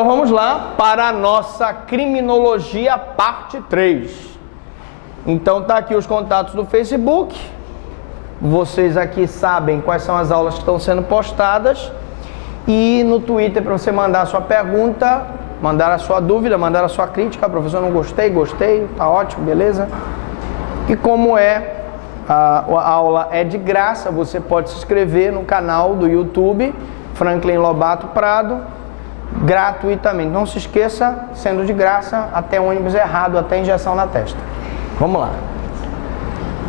Então vamos lá para a nossa criminologia parte 3. Então tá aqui os contatos do Facebook. Vocês aqui sabem quais são as aulas que estão sendo postadas. E no Twitter para você mandar a sua pergunta, mandar a sua dúvida, mandar a sua crítica. Professor, não gostei, tá ótimo, beleza? E como a aula é de graça, você pode se inscrever no canal do YouTube Franklin Lobato Prado gratuitamente. Não se esqueça, sendo de graça, até ônibus errado, até injeção na testa. Vamos lá.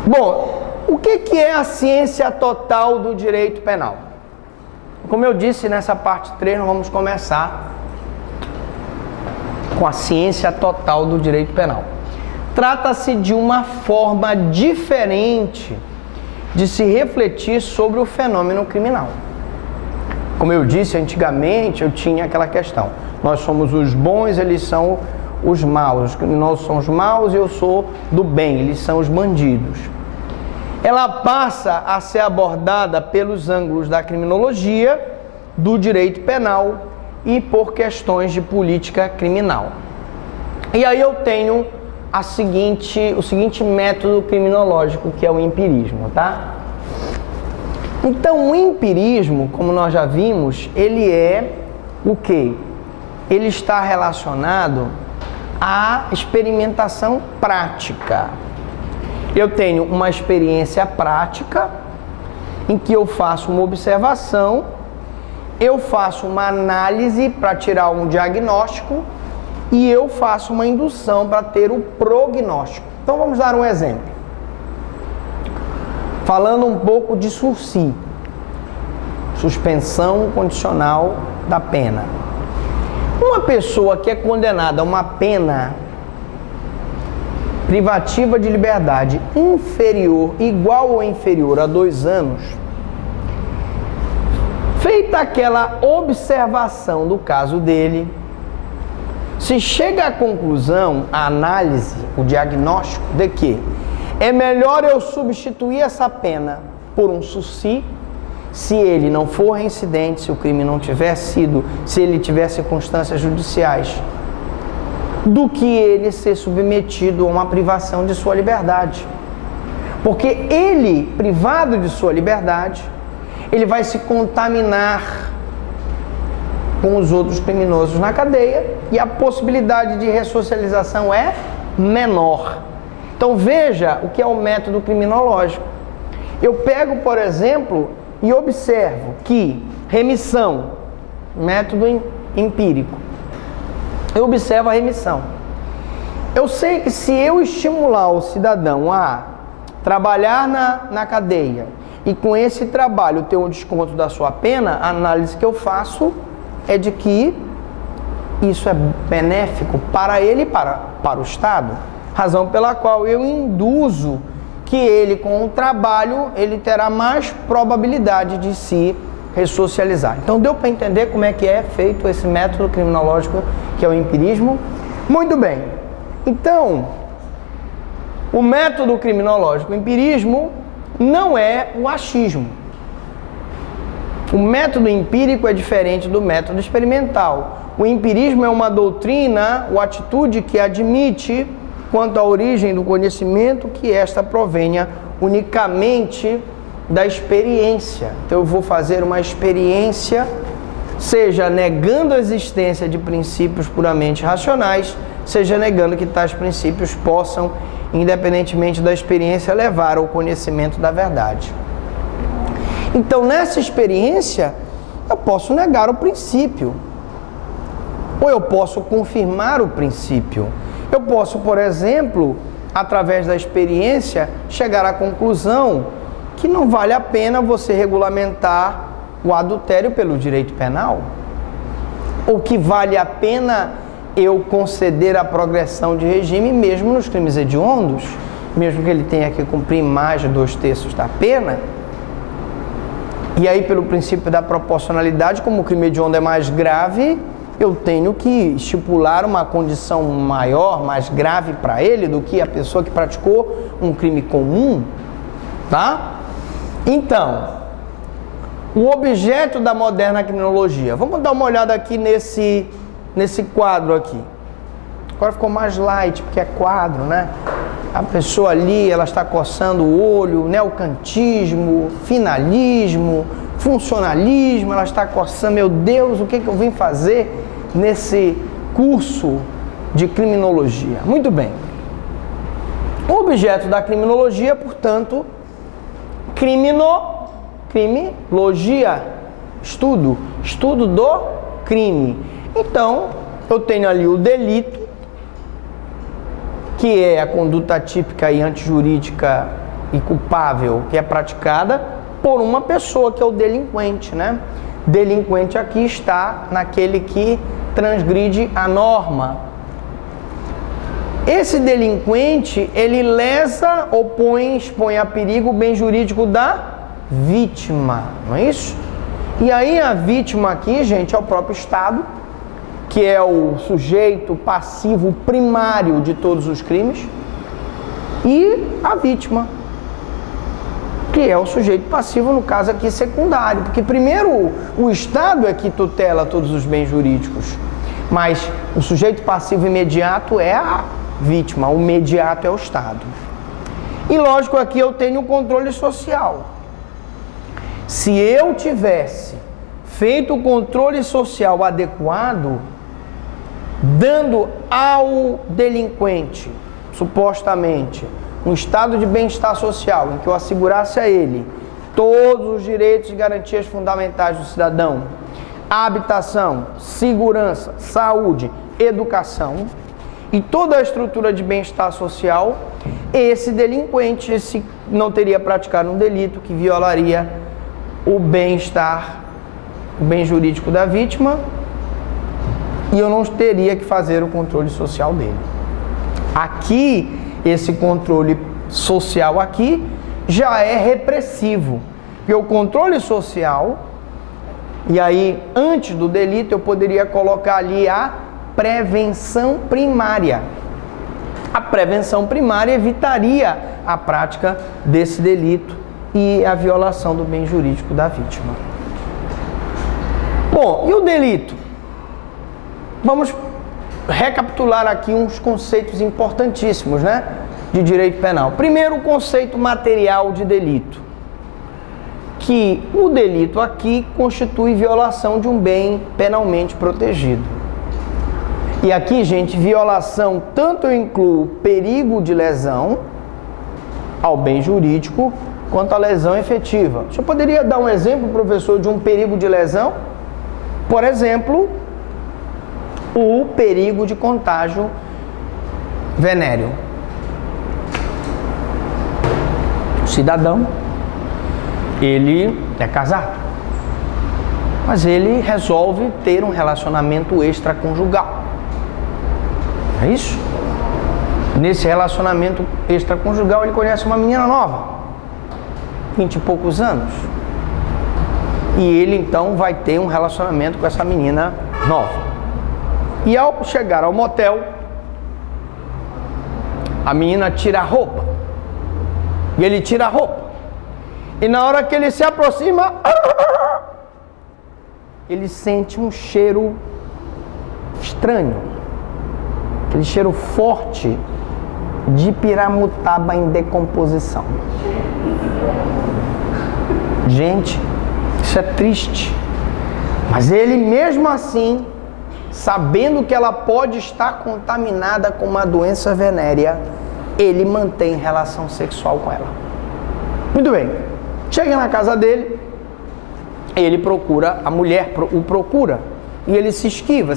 Bom, o que é a ciência total do direito penal? Como eu disse, nessa parte 3 nós vamos começar com a ciência total do direito penal. Trata-se de uma forma diferente de se refletir sobre o fenômeno criminal. Como eu disse, antigamente eu tinha aquela questão. Nós somos os bons, eles são os maus. Nós somos maus e eu sou do bem, eles são os bandidos. Ela passa a ser abordada pelos ângulos da criminologia, do direito penal e por questões de política criminal. E aí eu tenho o seguinte método criminológico, que é o empirismo, tá? Então, o empirismo, como nós já vimos, ele é o quê? Ele está relacionado à experimentação prática. Eu tenho uma experiência prática em que eu faço uma observação, eu faço uma análise para tirar um diagnóstico e eu faço uma indução para ter o prognóstico. Então vamos dar um exemplo. Falando um pouco de sursi, suspensão condicional da pena. Uma pessoa que é condenada a uma pena privativa de liberdade inferior, igual ou inferior a 2 anos, feita aquela observação do caso dele, se chega à conclusão, a análise, o diagnóstico de que é melhor eu substituir essa pena por um sursi, se ele não for reincidente, se o crime não tiver sido, se ele tiver circunstâncias judiciais, do que ele ser submetido a uma privação de sua liberdade. Porque ele, privado de sua liberdade, ele vai se contaminar com os outros criminosos na cadeia e a possibilidade de ressocialização é menor. Então veja o que é o método criminológico. Eu pego, por exemplo, e observo que remissão, método empírico, eu observo a remissão. Eu sei que se eu estimular o cidadão a trabalhar na cadeia e com esse trabalho ter um desconto da sua pena, a análise que eu faço é de que isso é benéfico para ele e para o Estado. Razão pela qual eu induzo que ele, com o trabalho, ele terá mais probabilidade de se ressocializar. Então deu para entender como é que é feito esse método criminológico, que é o empirismo? Muito bem. Então, o método criminológico, o empirismo, não é o achismo. O método empírico é diferente do método experimental. O empirismo é uma doutrina ou atitude que admite, quanto à origem do conhecimento, que esta provenha unicamente da experiência. Então eu vou fazer uma experiência, seja negando a existência de princípios puramente racionais, seja negando que tais princípios possam, independentemente da experiência, levar ao conhecimento da verdade. Então, nessa experiência, eu posso negar o princípio, ou eu posso confirmar o princípio. Eu posso, por exemplo, através da experiência, chegar à conclusão que não vale a pena você regulamentar o adultério pelo direito penal, ou que vale a pena eu conceder a progressão de regime mesmo nos crimes hediondos, mesmo que ele tenha que cumprir mais de 2/3 da pena. E aí, pelo princípio da proporcionalidade, como o crime hediondo é mais grave, eu tenho que estipular uma condição maior, mais grave para ele do que a pessoa que praticou um crime comum, tá? Então, o objeto da moderna criminologia. Vamos dar uma olhada aqui nesse quadro aqui. Agora ficou mais light, porque é quadro, né? A pessoa ali, ela está coçando o olho, neocantismo, finalismo, funcionalismo, ela está coçando, meu Deus, o que eu vim fazer nesse curso de criminologia? Muito bem. O objeto da criminologia, portanto, criminologia, estudo do crime. Então, eu tenho ali o delito, que é a conduta típica e antijurídica e culpável que é praticada por uma pessoa, que é o delinquente, né? Delinquente aqui está naquele que transgride a norma. Esse delinquente, ele lesa ou expõe a perigo o bem jurídico da vítima, não é isso? E aí a vítima aqui, gente, é o próprio Estado, que é o sujeito passivo primário de todos os crimes, e a vítima, que é o sujeito passivo, no caso aqui, secundário, porque primeiro o Estado é que tutela todos os bens jurídicos, mas o sujeito passivo imediato é a vítima, o imediato é o Estado. E lógico, aqui eu tenho o controle social. Se eu tivesse feito o controle social adequado, dando ao delinquente, supostamente, um estado de bem-estar social, em que eu assegurasse a ele todos os direitos e garantias fundamentais do cidadão, habitação, segurança, saúde, educação e toda a estrutura de bem-estar social, esse delinquente não teria praticado um delito que violaria o bem-estar, o bem jurídico da vítima, e eu não teria que fazer o controle social dele. Aqui, esse controle social aqui já é repressivo, porque o controle social, e aí antes do delito eu poderia colocar ali a prevenção primária. A prevenção primária evitaria a prática desse delito e a violação do bem jurídico da vítima. Bom, e o delito? Vamos recapitular aqui uns conceitos importantíssimos, né, de direito penal. Primeiro, o conceito material de delito, que o delito aqui constitui violação de um bem penalmente protegido. E aqui, gente, violação tanto eu incluo perigo de lesão ao bem jurídico, quanto a lesão efetiva. Você poderia dar um exemplo, professor, de um perigo de lesão? Por exemplo, o perigo de contágio venéreo. O cidadão, ele é casado, mas ele resolve ter um relacionamento extraconjugal. É isso? Nesse relacionamento extraconjugal, ele conhece uma menina nova, 20 e poucos anos. E ele, então, vai ter um relacionamento com essa menina nova. E ao chegar ao motel, a menina tira a roupa. E ele tira a roupa. E na hora que ele se aproxima, ele sente um cheiro estranho. Aquele cheiro forte de piramutaba em decomposição. Gente, isso é triste. Mas ele mesmo assim, sabendo que ela pode estar contaminada com uma doença venérea, ele mantém relação sexual com ela. Muito bem. Chega na casa dele, ele procura, a mulher o procura, e ele se esquiva,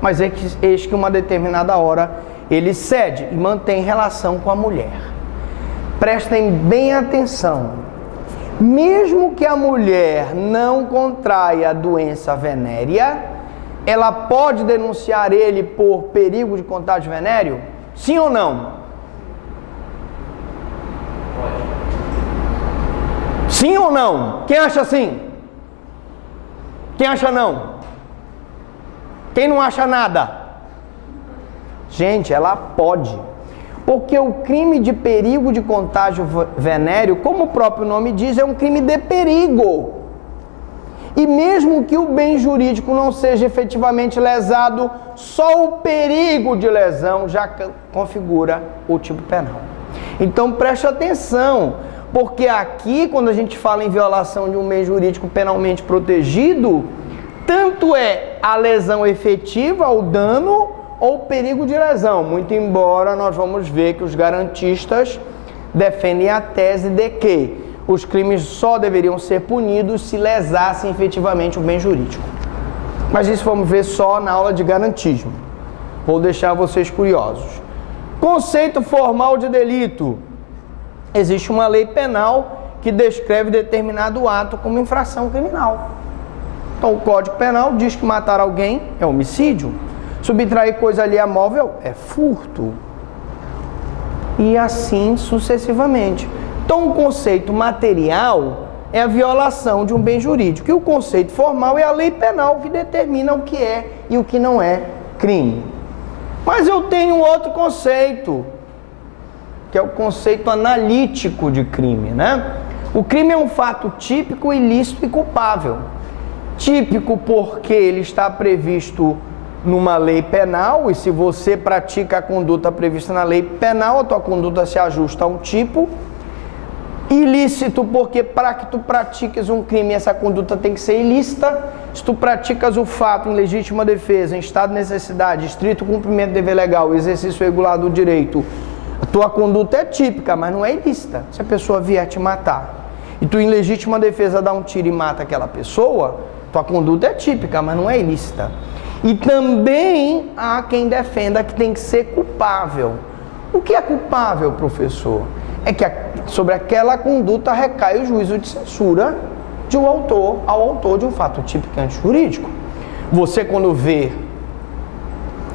mas eis que uma determinada hora ele cede e mantém relação com a mulher. Prestem bem atenção. Mesmo que a mulher não contraia a doença venérea, ela pode denunciar ele por perigo de contágio venéreo? Sim ou não? Sim ou não? Quem acha sim? Quem acha não? Quem não acha nada? Gente, ela pode. Porque o crime de perigo de contágio venéreo, como o próprio nome diz, é um crime de perigo. E mesmo que o bem jurídico não seja efetivamente lesado, só o perigo de lesão já configura o tipo penal. Então preste atenção, porque aqui quando a gente fala em violação de um bem jurídico penalmente protegido, tanto é a lesão efetiva, o dano, ou o perigo de lesão. Muito embora nós vamos ver que os garantistas defendem a tese de que os crimes só deveriam ser punidos se lesassem efetivamente o bem jurídico. Mas isso vamos ver só na aula de garantismo. Vou deixar vocês curiosos. Conceito formal de delito. Existe uma lei penal que descreve determinado ato como infração criminal. Então o Código Penal diz que matar alguém é homicídio, subtrair coisa alheia móvel é furto. E assim sucessivamente. Então, o conceito material é a violação de um bem jurídico. E o conceito formal é a lei penal que determina o que é e o que não é crime. Mas eu tenho um outro conceito, que é o conceito analítico de crime, né? O crime é um fato típico, ilícito e culpável. Típico porque ele está previsto numa lei penal, e se você pratica a conduta prevista na lei penal, a tua conduta se ajusta a um tipo. Ilícito porque para que tu pratiques um crime, essa conduta tem que ser ilícita. Se tu praticas o fato em legítima defesa, em estado de necessidade, estrito cumprimento do dever legal, exercício regular do direito, a tua conduta é típica, mas não é ilícita. Se a pessoa vier te matar e tu em legítima defesa dá um tiro e mata aquela pessoa, tua conduta é típica, mas não é ilícita. E também há quem defenda que tem que ser culpável. O que é culpável, professor? É que sobre aquela conduta recai o juízo de censura ao autor de um fato típico antijurídico. Você, quando vê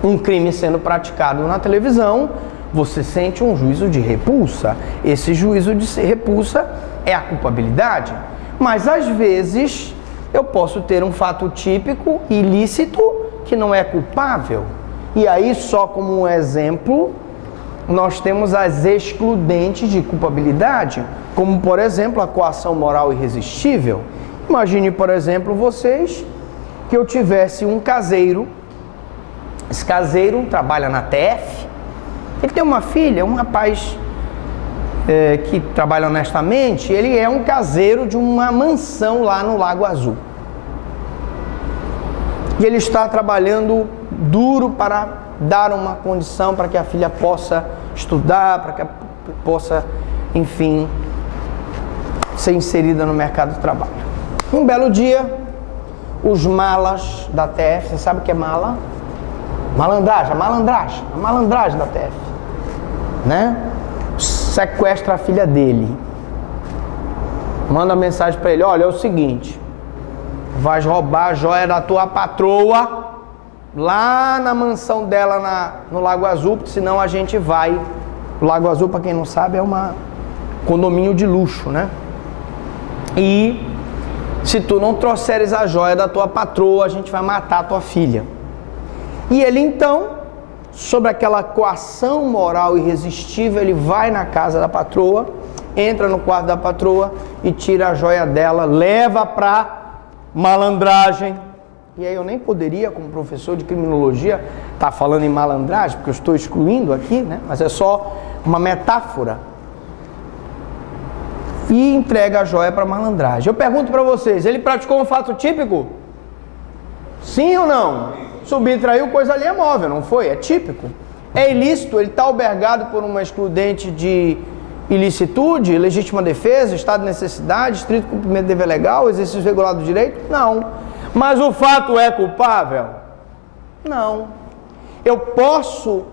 um crime sendo praticado na televisão, você sente um juízo de repulsa. Esse juízo de repulsa é a culpabilidade. Mas, às vezes, eu posso ter um fato típico ilícito que não é culpável. E aí, só como um exemplo, nós temos as excludentes de culpabilidade, como, por exemplo, a coação moral irresistível. Imagine, por exemplo, vocês, que eu tivesse um caseiro. Esse caseiro trabalha na TF, ele tem uma filha, um rapaz que trabalha honestamente, ele é um caseiro de uma mansão lá no Lago Azul. E ele está trabalhando duro para dar uma condição para que a filha possa estudar, para que possa, enfim, ser inserida no mercado de trabalho. Um belo dia, os malas da TF, você sabe o que é mala? Malandragem, a malandragem da TF, né? Sequestra a filha dele. Manda mensagem para ele: olha, é o seguinte, vais roubar a joia da tua patroa lá na mansão dela no Lago Azul, porque senão a gente vai. O Lago Azul, para quem não sabe, é um condomínio de luxo, né? E se tu não trouxeres a joia da tua patroa, a gente vai matar a tua filha. E ele então, sobre aquela coação moral irresistível, ele vai na casa da patroa, entra no quarto da patroa e tira a joia dela, leva para malandragem. E aí eu nem poderia, como professor de criminologia, estar falando em malandragem, porque eu estou excluindo aqui, né? Mas é só uma metáfora. E entrega a joia para malandragem. Eu pergunto para vocês, ele praticou um fato típico? Sim ou não? Subtraiu coisa alheia móvel, não foi? É típico. É ilícito, ele está albergado por uma excludente de ilicitude, legítima defesa, estado de necessidade, estrito cumprimento do dever legal, exercício regular do direito? Não. Mas o fato é culpável? Não. Eu posso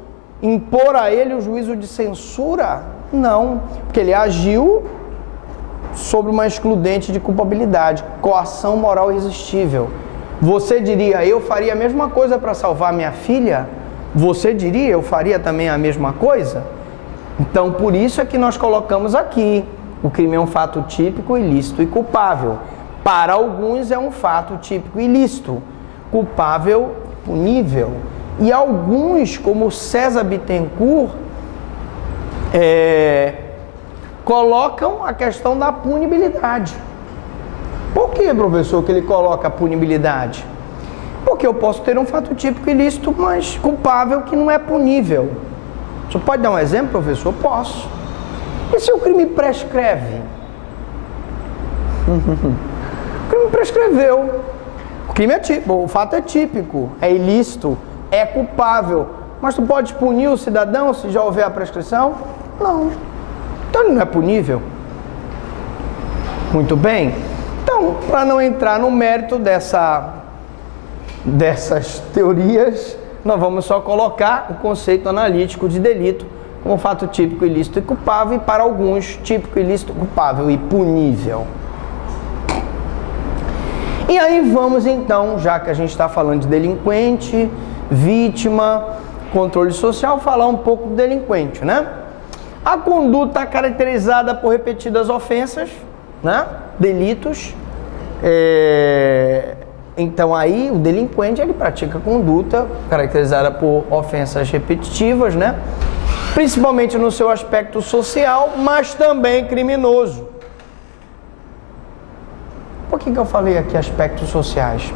impor a ele o juízo de censura? Não. Porque ele agiu sobre uma excludente de culpabilidade, coação moral irresistível. Você diria, eu faria a mesma coisa para salvar minha filha? Você diria, eu faria também a mesma coisa? Então, por isso é que nós colocamos aqui, o crime é um fato típico, ilícito e culpável. Para alguns é um fato típico ilícito, culpável, punível. E alguns, como César Bittencourt, colocam a questão da punibilidade. Por que, professor, que ele coloca a punibilidade? Porque eu posso ter um fato típico ilícito, mas culpável, que não é punível. Você pode dar um exemplo, professor? Posso. E se o crime prescreve? O crime prescreveu. O crime é típico, o fato é típico, é ilícito, é culpável. Mas tu pode punir o cidadão se já houver a prescrição? Não. Então ele não é punível. Muito bem. Então, para não entrar no mérito dessas teorias, nós vamos só colocar o conceito analítico de delito como fato típico, ilícito e culpável, e para alguns, típico, ilícito, culpável e punível. E aí vamos então, já que a gente está falando de delinquente, vítima, controle social, falar um pouco do delinquente, né? A conduta caracterizada por repetidas ofensas, né? Delitos. Então aí o delinquente, ele pratica conduta caracterizada por ofensas repetitivas, né? Principalmente no seu aspecto social, mas também criminoso. Por que eu falei aqui aspectos sociais?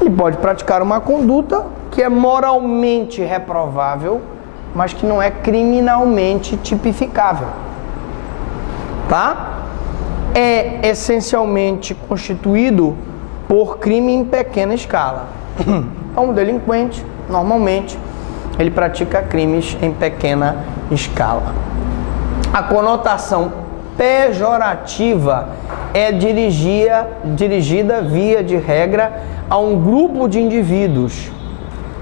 Ele pode praticar uma conduta que é moralmente reprovável, mas que não é criminalmente tipificável. Tá? É essencialmente constituído por crime em pequena escala. Então, o delinquente, normalmente, ele pratica crimes em pequena escala. A conotação pejorativa é dirigida, via de regra, a um grupo de indivíduos.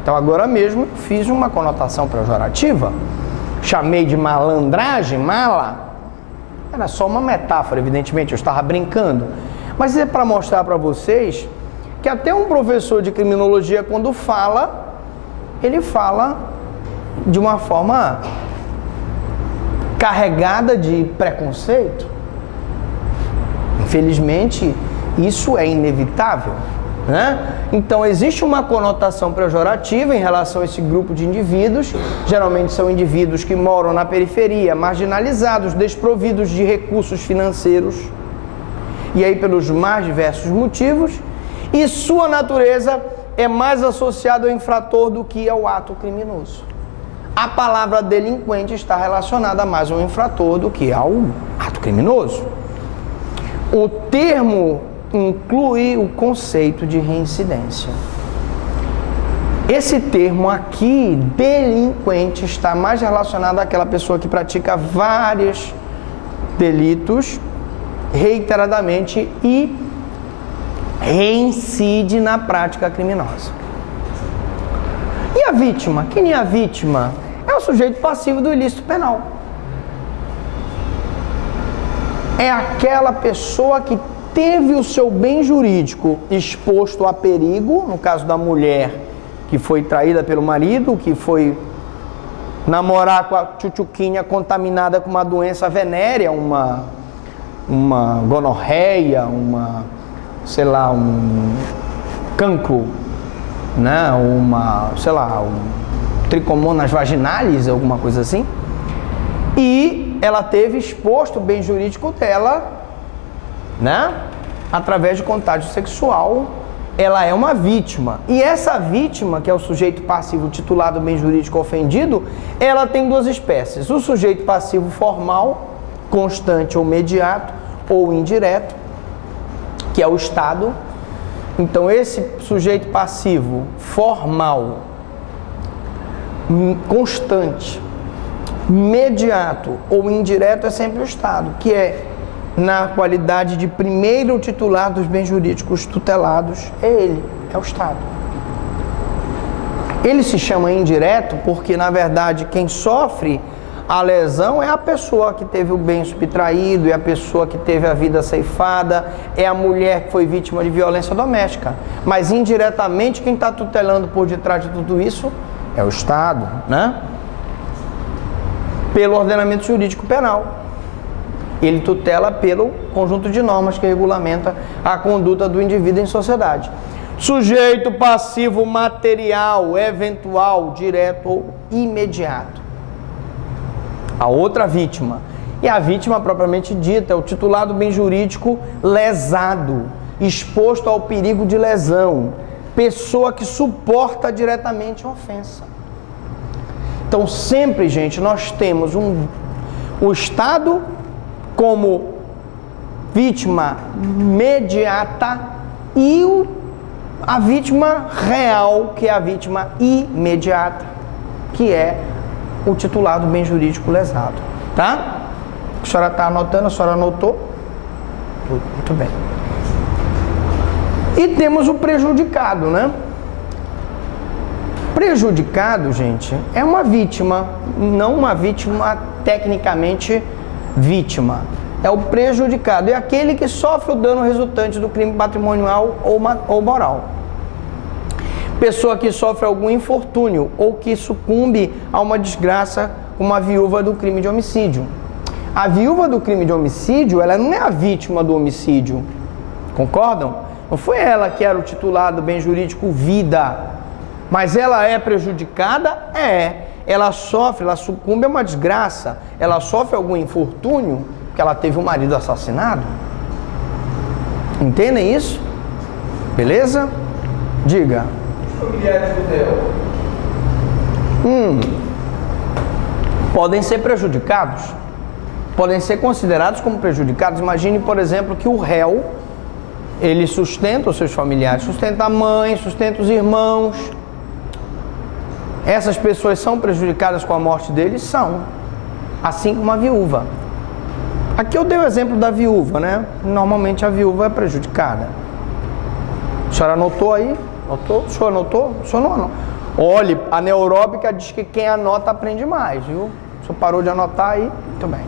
Então, agora mesmo, eu fiz uma conotação pejorativa, chamei de malandragem, mala. Era só uma metáfora, evidentemente, eu estava brincando. Mas é para mostrar para vocês que até um professor de criminologia, quando fala, ele fala de uma forma carregada de preconceito. Infelizmente, isso é inevitável, né? Então, existe uma conotação pejorativa em relação a esse grupo de indivíduos. Geralmente são indivíduos que moram na periferia, marginalizados, desprovidos de recursos financeiros, e aí pelos mais diversos motivos, e sua natureza é mais associada ao infrator do que ao ato criminoso. A palavra delinquente está relacionada mais ao infrator do que ao ato criminoso. O termo inclui o conceito de reincidência. Esse termo aqui, delinquente, está mais relacionado àquela pessoa que pratica vários delitos reiteradamente e reincide na prática criminosa. E a vítima? Quem é a vítima? É o sujeito passivo do ilícito penal. É aquela pessoa que teve o seu bem jurídico exposto a perigo, no caso da mulher que foi traída pelo marido, que foi namorar com a tchutchuquinha contaminada com uma doença venérea, uma gonorreia, sei lá, um cancro, né? Tricomonas vaginalis, alguma coisa assim. E ela teve exposto o bem jurídico dela, né? Através de contágio sexual. Ela é uma vítima. E essa vítima, que é o sujeito passivo titulado bem jurídico ofendido, ela tem duas espécies. O sujeito passivo formal, constante ou imediato, ou indireto, que é o Estado. Então, esse sujeito passivo formal, constante, imediato ou indireto é sempre o Estado, que é na qualidade de primeiro titular dos bens jurídicos tutelados, é ele, é o Estado. Ele se chama indireto porque, na verdade, quem sofre a lesão é a pessoa que teve o bem subtraído, é a pessoa que teve a vida ceifada, é a mulher que foi vítima de violência doméstica. Mas, indiretamente, quem está tutelando por detrás de tudo isso é o Estado, né? Pelo ordenamento jurídico penal. Ele tutela pelo conjunto de normas que regulamenta a conduta do indivíduo em sociedade. Sujeito passivo material, eventual, direto ou imediato. A outra vítima. E a vítima propriamente dita é o titular do bem jurídico lesado. exposto ao perigo de lesão, pessoa que suporta diretamente a ofensa. Então, sempre, gente, nós temos o Estado como vítima imediata e a vítima real, que é a vítima imediata, que é o titular do bem jurídico lesado. Tá? A senhora está anotando? A senhora anotou? Muito bem. E temos o prejudicado, né? Prejudicado, gente, é uma vítima, não uma vítima tecnicamente vítima. É o prejudicado, é aquele que sofre o dano resultante do crime patrimonial ou moral. Pessoa que sofre algum infortúnio ou que sucumbe a uma desgraça, como a viúva do crime de homicídio. A viúva do crime de homicídio, ela não é a vítima do homicídio, concordam? Não foi ela que era o titular do bem jurídico vida. Mas ela é prejudicada? É. Ela sofre, ela sucumbe a uma desgraça, ela sofre algum infortúnio, porque ela teve um marido assassinado. Entendem isso? Beleza? Diga. Familiares do réu. Podem ser prejudicados. Podem ser considerados como prejudicados. Imagine, por exemplo, que o réu, ele sustenta os seus familiares, sustenta a mãe, sustenta os irmãos. Essas pessoas são prejudicadas com a morte deles? São. Assim como a viúva. Aqui eu dei o exemplo da viúva, né? Normalmente a viúva é prejudicada. A senhora anotou aí? Anotou? O senhor anotou? O senhor não anotou. Olhe, a neuróbica diz que quem anota aprende mais, viu? O senhor parou de anotar aí? Muito bem.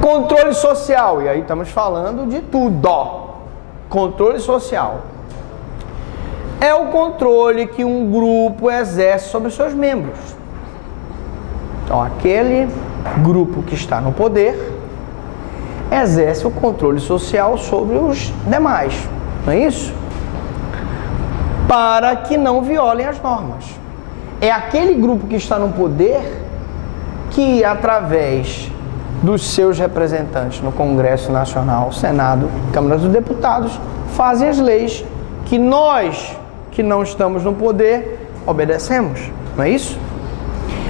Controle social. E aí estamos falando de tudo, ó. Controle social. É o controle que um grupo exerce sobre os seus membros. Então, aquele grupo que está no poder exerce o controle social sobre os demais, não é isso? Para que não violem as normas. É aquele grupo que está no poder que, através dos seus representantes no Congresso Nacional, Senado, Câmara dos Deputados, fazem as leis que nós, que não estamos no poder, obedecemos, não é isso?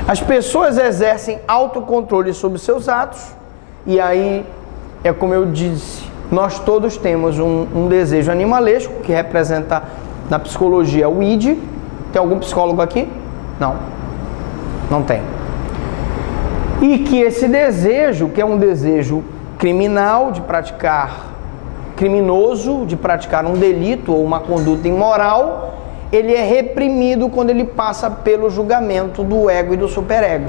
As pessoas exercem autocontrole sobre seus atos, e aí, é como eu disse, nós todos temos um desejo animalesco, que representa na psicologia o id. Tem algum psicólogo aqui? Não. Não tem. E que esse desejo, que é um desejo criminal, de praticar, criminoso, de praticar um delito ou uma conduta imoral, ele é reprimido quando ele passa pelo julgamento do ego e do superego.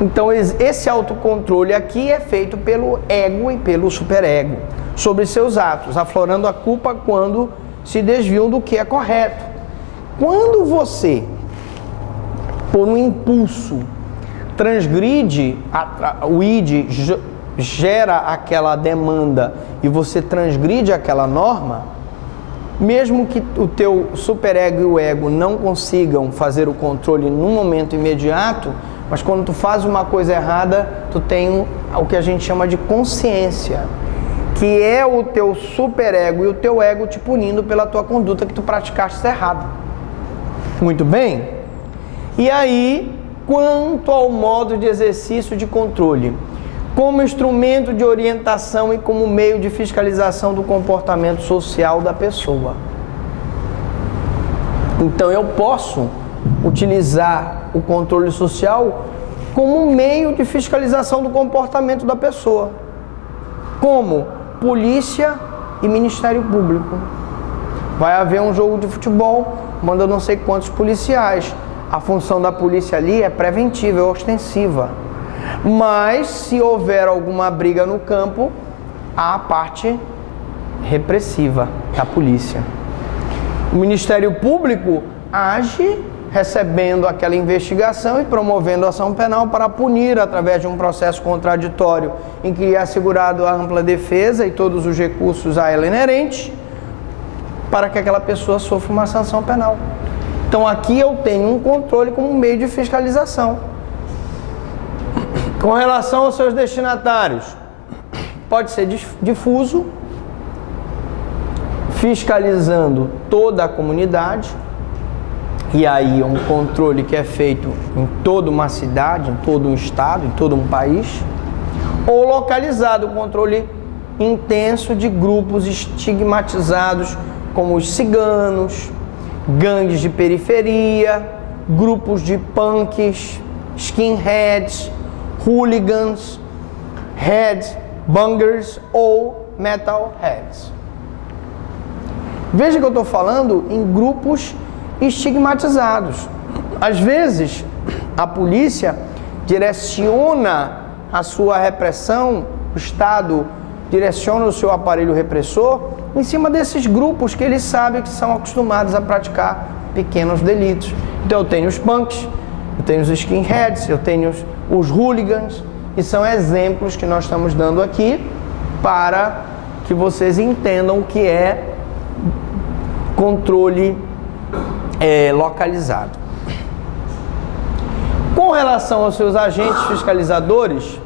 Então, esse autocontrole aqui é feito pelo ego e pelo superego sobre seus atos, aflorando a culpa quando se desviam do que é correto. Quando você, por um impulso, transgride, o id gera aquela demanda e você transgride aquela norma, mesmo que o teu superego e o ego não consigam fazer o controle num momento imediato, mas quando tu faz uma coisa errada, tu tem o que a gente chama de consciência, que é o teu superego e o teu ego te punindo pela tua conduta que tu praticaste errado. Muito bem? E aí, quanto ao modo de exercício de controle, como instrumento de orientação e como meio de fiscalização do comportamento social da pessoa. Então eu posso utilizar o controle social como meio de fiscalização do comportamento da pessoa. Como polícia e Ministério Público. Vai haver um jogo de futebol, manda não sei quantos policiais. A função da polícia ali é preventiva, é ostensiva. Mas, se houver alguma briga no campo, há a parte repressiva da polícia. O Ministério Público age recebendo aquela investigação e promovendo ação penal para punir através de um processo contraditório em que é assegurado a ampla defesa e todos os recursos a ela inerentes para que aquela pessoa sofra uma sanção penal. Então, aqui eu tenho um controle como meio de fiscalização. Com relação aos seus destinatários, pode ser difuso, fiscalizando toda a comunidade, e aí é um controle que é feito em toda uma cidade, em todo um estado, em todo um país, ou localizado, o controle intenso de grupos estigmatizados como os ciganos, gangues de periferia, grupos de punks, skinheads, hooligans, headbangers ou metalheads. Veja que eu estou falando em grupos estigmatizados. Às vezes, a polícia direciona a sua repressão, o Estado direciona o seu aparelho repressor em cima desses grupos que eles sabem que são acostumados a praticar pequenos delitos. Então eu tenho os punks, eu tenho os skinheads, eu tenho os hooligans, e são exemplos que nós estamos dando aqui para que vocês entendam o que é controle localizado. Com relação aos seus agentes fiscalizadores,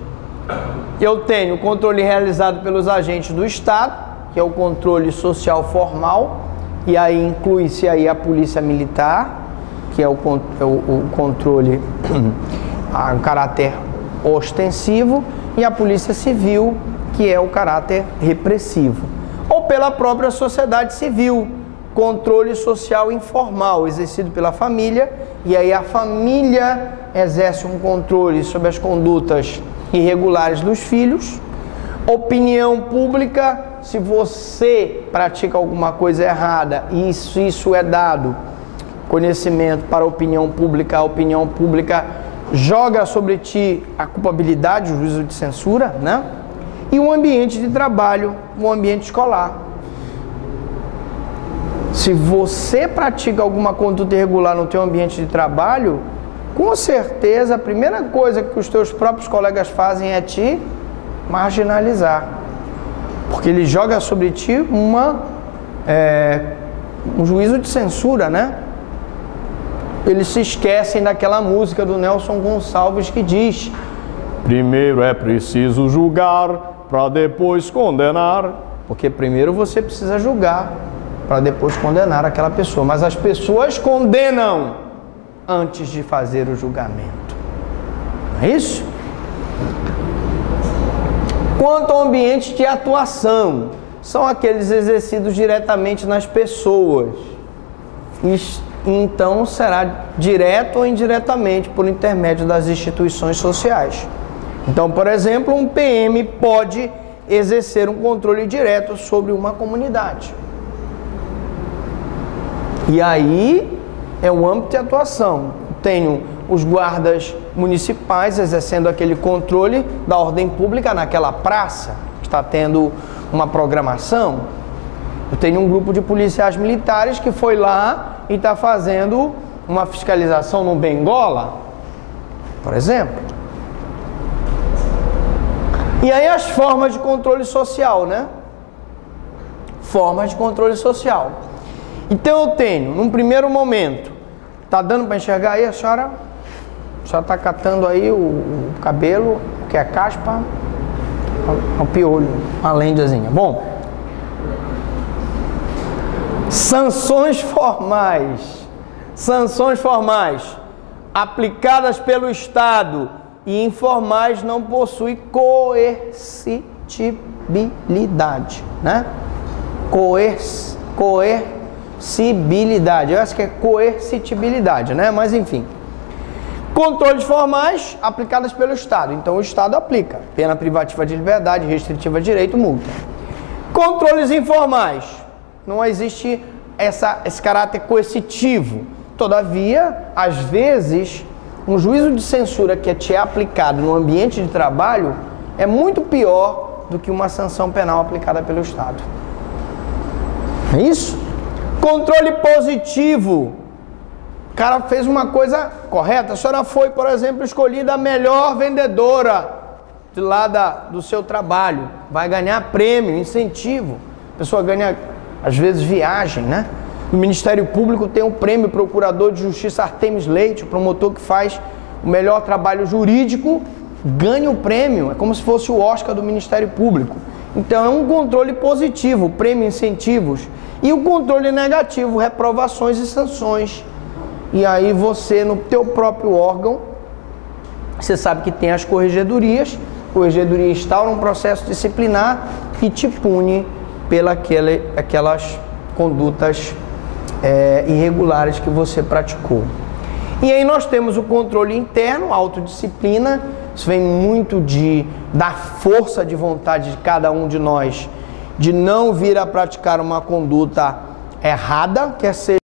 eu tenho o controle realizado pelos agentes do Estado, que é o controle social formal, e aí inclui-se aí a polícia militar, que é o controle a caráter ostensivo, e a polícia civil, que é o caráter repressivo. Ou pela própria sociedade civil, controle social informal, exercido pela família, e aí a família exerce um controle sobre as condutas irregulares dos filhos. Opinião pública, se você pratica alguma coisa errada e isso é dado conhecimento para a opinião pública joga sobre ti a culpabilidade, o juízo de censura, né? E um ambiente de trabalho, um ambiente escolar. Se você pratica alguma conduta irregular no teu ambiente de trabalho, com certeza a primeira coisa que os teus próprios colegas fazem é te marginalizar. Porque ele joga sobre ti um juízo de censura, né? Eles se esquecem daquela música do Nelson Gonçalves que diz: primeiro é preciso julgar para depois condenar. Porque primeiro você precisa julgar para depois condenar aquela pessoa. Mas as pessoas condenam antes de fazer o julgamento. Não é isso? Quanto ao ambiente de atuação, são aqueles exercidos diretamente nas pessoas. Então será direto ou indiretamente por intermédio das instituições sociais. Então, por exemplo, um PM pode exercer um controle direto sobre uma comunidade. E aí é o âmbito de atuação. Tenho os guardas municipais exercendo aquele controle da ordem pública naquela praça que está tendo uma programação. Eu tenho um grupo de policiais militares que foi lá e está fazendo uma fiscalização no Bengola, por exemplo. E aí as formas de controle social, né? Formas de controle social. Então eu tenho, num primeiro momento, tá dando para enxergar aí a senhora? A senhora está catando aí o cabelo, que é caspa, o piolho, uma lendazinha. Bom, sanções formais aplicadas pelo Estado e informais não possuem coercitibilidade, né? Coercibilidade, eu acho que é coercitibilidade, né? Mas enfim, controles formais aplicados pelo Estado, então o Estado aplica pena privativa de liberdade, restritiva de direito, multa. Controles informais, não existe esse caráter coercitivo. Todavia, às vezes, um juízo de censura que te é aplicado no ambiente de trabalho é muito pior do que uma sanção penal aplicada pelo Estado. É isso? Controle positivo. O cara fez uma coisa correta. A senhora foi, por exemplo, escolhida a melhor vendedora de lá do seu trabalho. Vai ganhar prêmio, incentivo. A pessoa ganha, às vezes, viagem, né? No Ministério Público tem o prêmio Procurador de Justiça Artemis Leite, o promotor que faz o melhor trabalho jurídico, ganha o prêmio. É como se fosse o Oscar do Ministério Público. Então é um controle positivo, prêmio, incentivos. E o controle negativo, reprovações e sanções. E aí você, no teu próprio órgão, você sabe que tem as corregedorias. A corregedoria instaura um processo disciplinar e te pune aquelas condutas irregulares que você praticou. E aí nós temos o controle interno, a autodisciplina. Isso vem muito da força de vontade de cada um de nós, de não vir a praticar uma conduta errada, quer seja